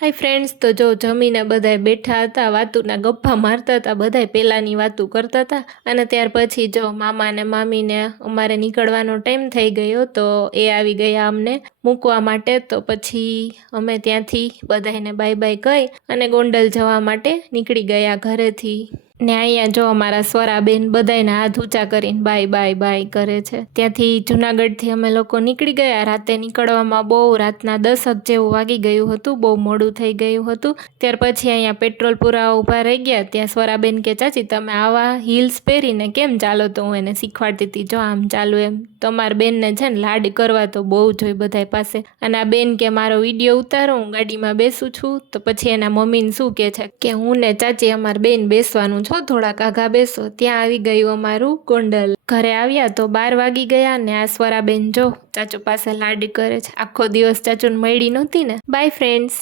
Hi friends, તો જો જમીને બધાય બેઠા હતા, વાતુના ગપ્પા મારતા હતા, બધાય પહેલાંની વાતું કરતા હતા. અને ત્યાર પછી જો મામા ને મામીને અમારે નીકળવાનો ટાઈમ થઈ ગયો, તો એ આવી ગયા અમને મૂકવા માટે. તો પછી અમે ત્યાંથી બધાને બાય બાય કહી અને ગોંડલ જવા માટે નીકળી ગયા ઘરેથી. ને અહીંયા જો અમારા સ્વરાબેન બધાયને હાથ ઊંચા કરીને બાય બાય બાય કરે છે. ત્યાંથી જુનાગઢથી અમે લોકો નીકળી ગયા. રાતે નીકળવામાં બહુ રાતના 10 જેવું વાગી ગયું હતું, બહુ મોડું થઈ ગયું હતું. ત્યાર પછી અહીંયા પેટ્રોલ પુરાવા ઊભા રહી ગયા. ત્યાં સ્વરાબેન કે ચાચી તમે આવા હીલ્સ પહેરીને કેમ ચાલો? તો હું એને શીખવાડતી હતી, જો આમ ચાલુ એમ. તમારા બેનને છે ને લાડ કરવા તો બહુ જ હોય બધાય પાસે. અને આ બેન કે મારો વિડીયો ઉતારો, હું ગાડીમાં બેસું છું. તો પછી એના મમ્મીને શું કહે છે કે હું ને ચાચી અમારા બેન બેસવાનું છો, થોડાક આઘા બેસો. ત્યાં આવી ગયું અમારું ગોંડલ. ઘરે આવ્યા તો 12 વાગી ગયા. ને આ સ્વરાબેન જો ચાચુ પાસે લાડ કરે છે. આખો દિવસ ચાચુને મળી નહોતી ને. By friends.